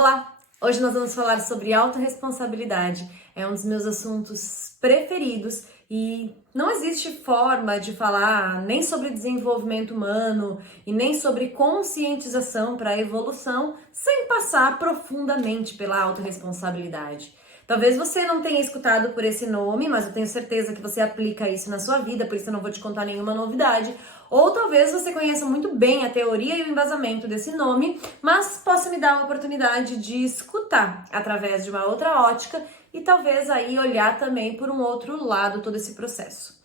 Olá! Hoje nós vamos falar sobre autorresponsabilidade. É um dos meus assuntos preferidos e não existe forma de falar nem sobre desenvolvimento humano e nem sobre conscientização para a evolução sem passar profundamente pela autorresponsabilidade. Talvez você não tenha escutado por esse nome, mas eu tenho certeza que você aplica isso na sua vida, por isso eu não vou te contar nenhuma novidade. Ou talvez você conheça muito bem a teoria e o embasamento desse nome, mas possa me dar a oportunidade de escutar através de uma outra ótica e talvez aí olhar também por um outro lado todo esse processo.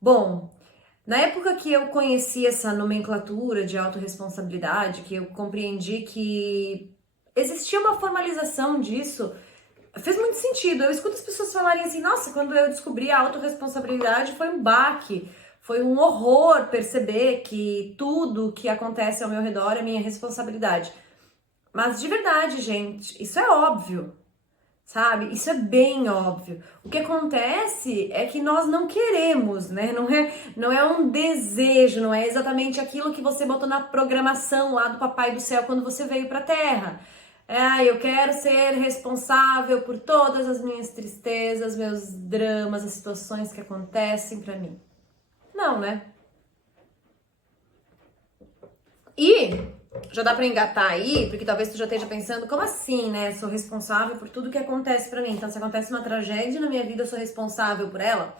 Bom, na época que eu conheci essa nomenclatura de autorresponsabilidade, que eu compreendi que existia uma formalização disso, fez muito sentido. Eu escuto as pessoas falarem assim, nossa, quando eu descobri a autorresponsabilidade foi um baque, foi um horror perceber que tudo que acontece ao meu redor é minha responsabilidade. Mas de verdade, gente, isso é óbvio, sabe? Isso é bem óbvio. O que acontece é que nós não queremos, né? Não é um desejo, não é exatamente aquilo que você botou na programação lá do Papai do Céu quando você veio pra Terra. Eu quero ser responsável por todas as minhas tristezas, meus dramas, as situações que acontecem pra mim. Não, né? E já dá pra engatar aí, porque talvez tu já esteja pensando, como assim, né? Sou responsável por tudo que acontece pra mim. Então, se acontece uma tragédia na minha vida, eu sou responsável por ela?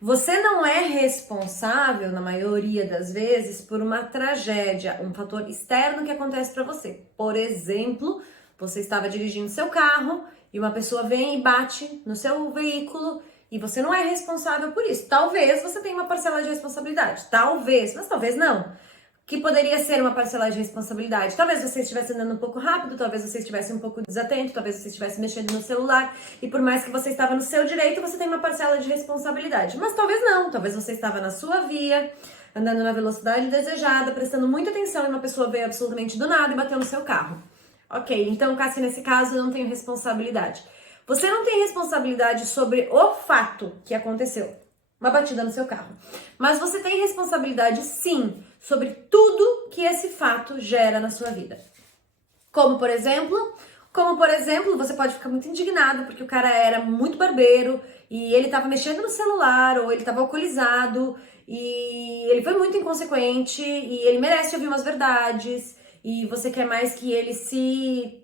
Você não é responsável, na maioria das vezes, por uma tragédia, um fator externo que acontece pra você. Por exemplo, você estava dirigindo seu carro e uma pessoa vem e bate no seu veículo e você não é responsável por isso. Talvez você tenha uma parcela de responsabilidade, talvez, mas talvez não. Que poderia ser uma parcela de responsabilidade. Talvez você estivesse andando um pouco rápido, talvez você estivesse um pouco desatento, talvez você estivesse mexendo no celular, e por mais que você estava no seu direito, você tem uma parcela de responsabilidade. Mas talvez não, talvez você estava na sua via, andando na velocidade desejada, prestando muita atenção, e uma pessoa veio absolutamente do nada e bateu no seu carro. Ok, então, Cássia, nesse caso, eu não tenho responsabilidade. Você não tem responsabilidade sobre o fato que aconteceu, uma batida no seu carro. Mas você tem responsabilidade, sim, sobre tudo que esse fato gera na sua vida. Como por exemplo, você pode ficar muito indignado porque o cara era muito barbeiro e ele tava mexendo no celular ou ele tava alcoolizado e ele foi muito inconsequente e ele merece ouvir umas verdades e você quer mais que ele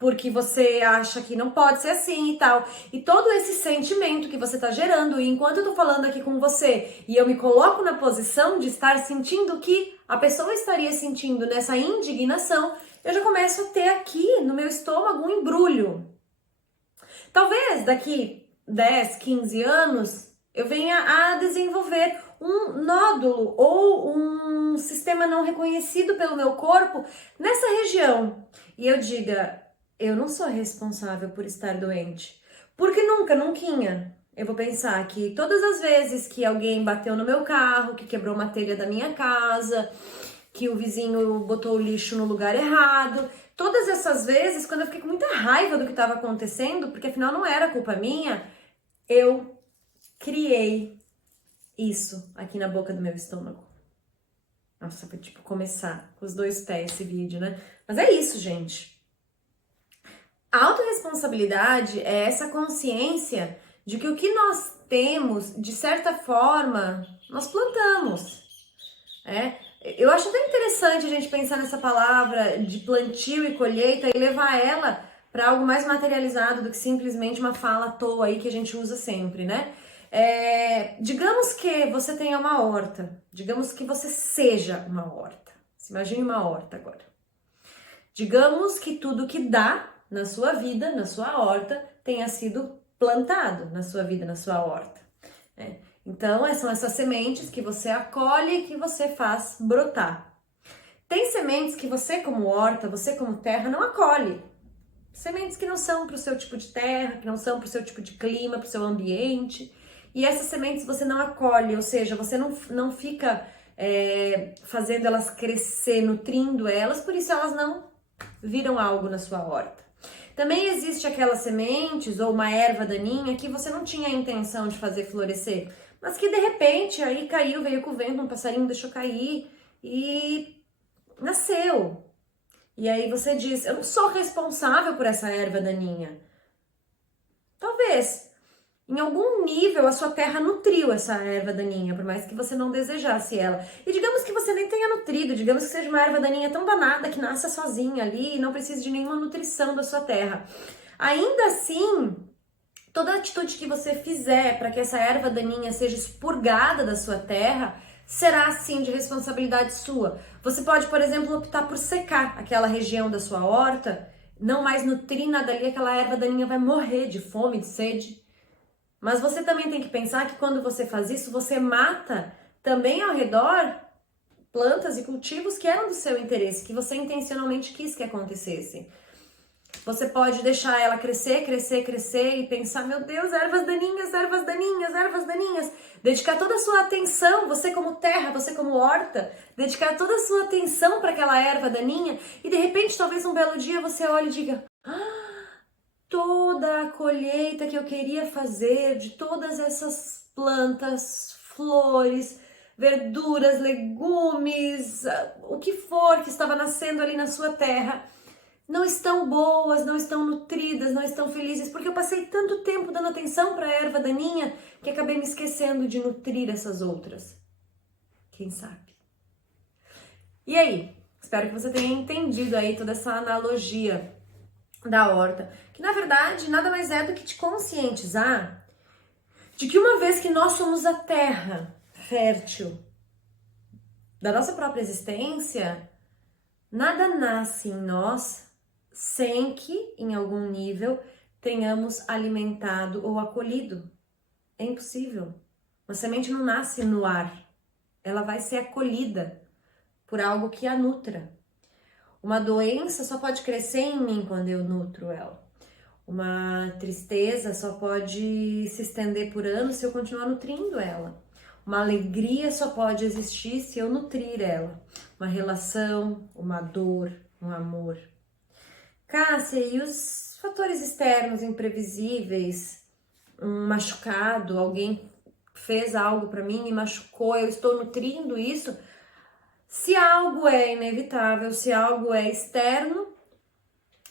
porque você acha que não pode ser assim e tal. E todo esse sentimento que você tá gerando, e enquanto eu tô falando aqui com você e eu me coloco na posição de estar sentindo o que a pessoa estaria sentindo nessa indignação, eu já começo a ter aqui no meu estômago um embrulho. Talvez daqui 10, 15 anos eu venha a desenvolver um nódulo ou um sistema não reconhecido pelo meu corpo nessa região. E eu diga, eu não sou responsável por estar doente. Porque nunca, eu vou pensar que todas as vezes que alguém bateu no meu carro, que quebrou uma telha da minha casa, que o vizinho botou o lixo no lugar errado, todas essas vezes, quando eu fiquei com muita raiva do que estava acontecendo, porque afinal não era culpa minha, eu criei isso aqui na boca do meu estômago. Nossa, foi tipo começar com os dois pés esse vídeo, né? Mas é isso, gente. A autorresponsabilidade é essa consciência de que o que nós temos, de certa forma, nós plantamos. Eu acho até interessante a gente pensar nessa palavra de plantio e colheita e levar ela para algo mais materializado do que simplesmente uma fala à toa aí que a gente usa sempre, né? Digamos que você tenha uma horta, digamos que você seja uma horta. Se imagine uma horta agora. Digamos que tudo que dá na sua vida, na sua horta, tenha sido plantado na sua vida, na sua horta. Então, são essas sementes que você acolhe e que você faz brotar. Tem sementes que você, como horta, você, como terra, não acolhe. Sementes que não são para o seu tipo de terra, que não são para o seu tipo de clima, para o seu ambiente. E essas sementes você não acolhe, ou seja, você não fica fazendo elas crescer, nutrindo elas, por isso elas não viram algo na sua horta. Também existe aquelas sementes ou uma erva daninha que você não tinha a intenção de fazer florescer, mas que de repente aí caiu, veio com o vento, um passarinho deixou cair e nasceu. E aí você diz, eu não sou responsável por essa erva daninha. Talvez, em algum nível, a sua terra nutriu essa erva daninha, por mais que você não desejasse ela. E digamos que você nem tenha nutrido, digamos que seja uma erva daninha tão danada que nasça sozinha ali e não precise de nenhuma nutrição da sua terra. Ainda assim, toda atitude que você fizer para que essa erva daninha seja expurgada da sua terra, será sim de responsabilidade sua. Você pode, por exemplo, optar por secar aquela região da sua horta, não mais nutrir nada ali, aquela erva daninha vai morrer de fome, de sede. Mas você também tem que pensar que quando você faz isso, você mata também ao redor plantas e cultivos que eram do seu interesse, que você intencionalmente quis que acontecessem. Você pode deixar ela crescer, crescer, crescer e pensar, meu Deus, ervas daninhas, ervas daninhas, ervas daninhas. Dedicar toda a sua atenção, você como terra, você como horta, dedicar toda a sua atenção para aquela erva daninha e de repente, talvez um belo dia você olhe e diga, toda a colheita que eu queria fazer de todas essas plantas, flores, verduras, legumes, o que for que estava nascendo ali na sua terra, não estão boas, não estão nutridas, não estão felizes, porque eu passei tanto tempo dando atenção para a erva daninha que acabei me esquecendo de nutrir essas outras. Quem sabe? E aí? Espero que você tenha entendido aí toda essa analogia da horta, que na verdade nada mais é do que te conscientizar de que uma vez que nós somos a terra fértil da nossa própria existência, nada nasce em nós sem que, em algum nível, tenhamos alimentado ou acolhido. É impossível. Uma semente não nasce no ar. Ela vai ser acolhida por algo que a nutra. Uma doença só pode crescer em mim quando eu nutro ela. Uma tristeza só pode se estender por anos se eu continuar nutrindo ela. Uma alegria só pode existir se eu nutrir ela. Uma relação, uma dor, um amor. Cássia, e os fatores externos imprevisíveis, um machucado, alguém fez algo para mim, me machucou, eu estou nutrindo isso? Se algo é inevitável, se algo é externo,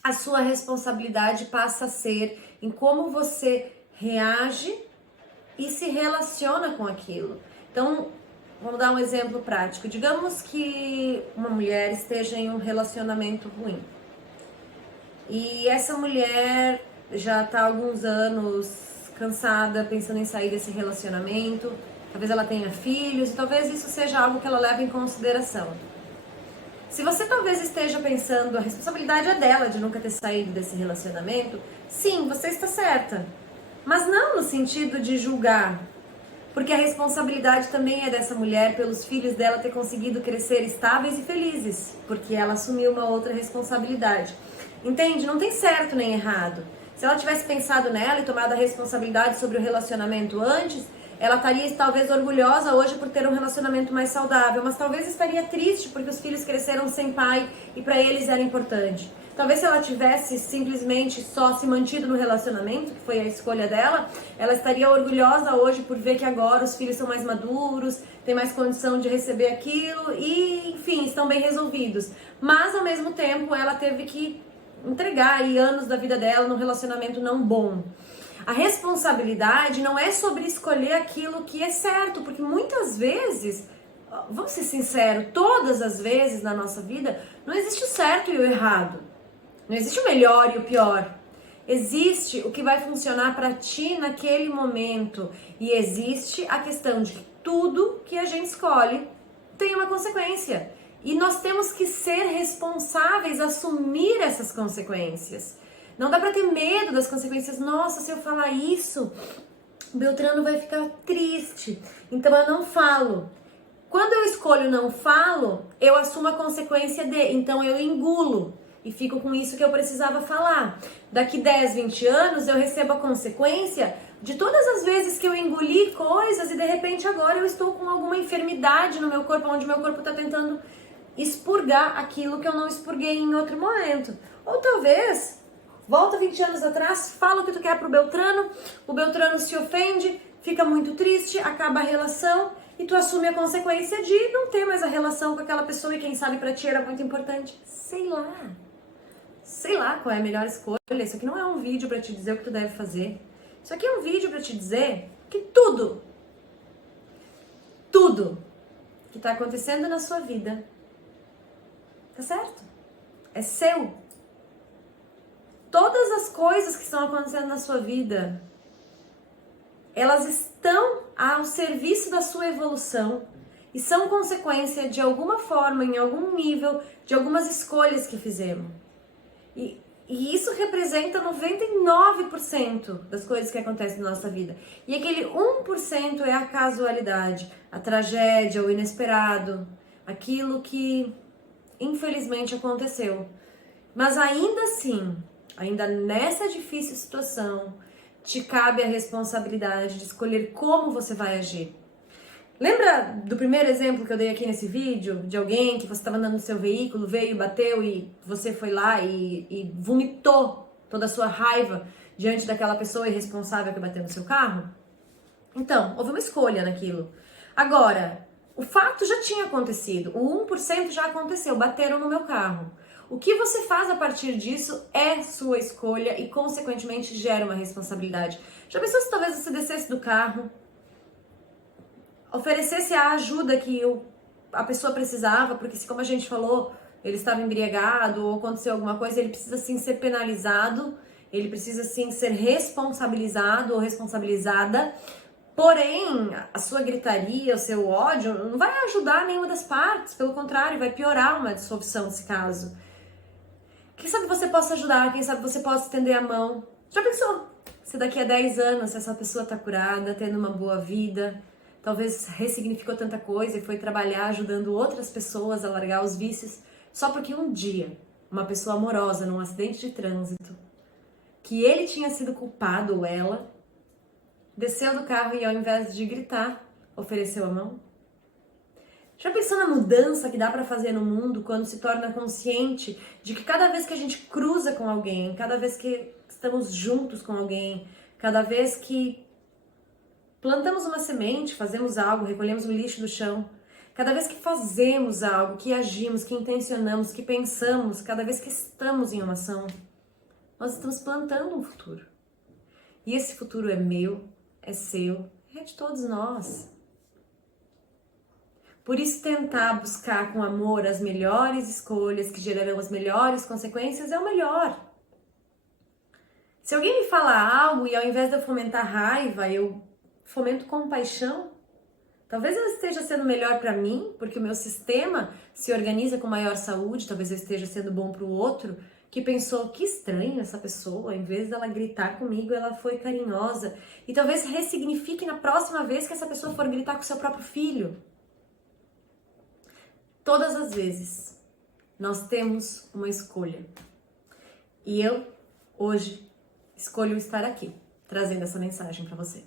a sua responsabilidade passa a ser em como você reage e se relaciona com aquilo. Então, vamos dar um exemplo prático. Digamos que uma mulher esteja em um relacionamento ruim. E essa mulher já está há alguns anos cansada, pensando em sair desse relacionamento. Talvez ela tenha filhos e talvez isso seja algo que ela leve em consideração. Se você talvez esteja pensando, a responsabilidade é dela de nunca ter saído desse relacionamento, sim, você está certa. Mas não no sentido de julgar, porque a responsabilidade também é dessa mulher pelos filhos dela ter conseguido crescer estáveis e felizes, porque ela assumiu uma outra responsabilidade. Entende? Não tem certo nem errado. Se ela tivesse pensado nela e tomado a responsabilidade sobre o relacionamento antes, ela estaria talvez orgulhosa hoje por ter um relacionamento mais saudável, mas talvez estaria triste porque os filhos cresceram sem pai e para eles era importante. Talvez se ela tivesse simplesmente só se mantido no relacionamento, que foi a escolha dela, ela estaria orgulhosa hoje por ver que agora os filhos são mais maduros, têm mais condição de receber aquilo e, enfim, estão bem resolvidos. Mas, ao mesmo tempo, ela teve que entregar aí anos da vida dela num relacionamento não bom. A responsabilidade não é sobre escolher aquilo que é certo, porque muitas vezes, vamos ser sinceros, todas as vezes na nossa vida, não existe o certo e o errado. Não existe o melhor e o pior. Existe o que vai funcionar para ti naquele momento. E existe a questão de que tudo que a gente escolhe tem uma consequência. E nós temos que ser responsáveis, assumir essas consequências. Não dá pra ter medo das consequências. Nossa, se eu falar isso, o Beltrano vai ficar triste. Então eu não falo. Quando eu escolho não falo, eu assumo a consequência de. Então eu engulo e fico com isso que eu precisava falar. Daqui 10, 20 anos eu recebo a consequência de todas as vezes que eu engoli coisas e de repente agora eu estou com alguma enfermidade no meu corpo, onde meu corpo está tentando expurgar aquilo que eu não expurguei em outro momento. Ou talvez... volta 20 anos atrás, fala o que tu quer pro Beltrano, o Beltrano se ofende, fica muito triste, acaba a relação e tu assume a consequência de não ter mais a relação com aquela pessoa e quem sabe pra ti era muito importante. Sei lá qual é a melhor escolha. Isso aqui não é um vídeo pra te dizer o que tu deve fazer. Isso aqui é um vídeo pra te dizer que tudo que tá acontecendo na sua vida, tá certo? É seu. Todas as coisas que estão acontecendo na sua vida, elas estão ao serviço da sua evolução e são consequência de alguma forma, em algum nível, de algumas escolhas que fizemos. E isso representa 99% das coisas que acontecem na nossa vida. E aquele 1% é a casualidade, a tragédia, o inesperado, aquilo que infelizmente aconteceu. Mas ainda assim, ainda nessa difícil situação, te cabe a responsabilidade de escolher como você vai agir. Lembra do primeiro exemplo que eu dei aqui nesse vídeo? De alguém que você estava andando no seu veículo, veio, bateu e você foi lá e vomitou toda a sua raiva diante daquela pessoa irresponsável que bateu no seu carro? Então, houve uma escolha naquilo. Agora, o fato já tinha acontecido, o 1% já aconteceu, bateram no meu carro. O que você faz a partir disso é sua escolha e, consequentemente, gera uma responsabilidade. Já pensou se talvez você descesse do carro, oferecesse a ajuda que a pessoa precisava, porque se, como a gente falou, ele estava embriagado ou aconteceu alguma coisa, ele precisa sim ser penalizado, ele precisa sim ser responsabilizado ou responsabilizada, porém, a sua gritaria, o seu ódio não vai ajudar nenhuma das partes, pelo contrário, vai piorar uma dissolução desse caso. Quem sabe você possa ajudar, quem sabe você possa estender a mão. Já pensou? Se daqui a 10 anos essa pessoa tá curada, tendo uma boa vida, talvez ressignificou tanta coisa e foi trabalhar ajudando outras pessoas a largar os vícios, só porque um dia, uma pessoa amorosa num acidente de trânsito, que ele tinha sido culpado ou ela, desceu do carro e ao invés de gritar, ofereceu a mão? Já pensou na mudança que dá pra fazer no mundo quando se torna consciente de que cada vez que a gente cruza com alguém, cada vez que estamos juntos com alguém, cada vez que plantamos uma semente, fazemos algo, recolhemos o lixo do chão, cada vez que fazemos algo, que agimos, que intencionamos, que pensamos, cada vez que estamos em uma ação, nós estamos plantando um futuro. E esse futuro é meu, é seu, é de todos nós. Por isso, tentar buscar com amor as melhores escolhas que gerarão as melhores consequências é o melhor. Se alguém me fala algo e ao invés de eu fomentar raiva, eu fomento compaixão, talvez eu esteja sendo melhor para mim, porque o meu sistema se organiza com maior saúde, talvez eu esteja sendo bom para o outro, que pensou, que estranho essa pessoa, em vez dela gritar comigo, ela foi carinhosa. E talvez ressignifique na próxima vez que essa pessoa for gritar com seu próprio filho. Todas as vezes, nós temos uma escolha. E eu, hoje, escolho estar aqui, trazendo essa mensagem para você.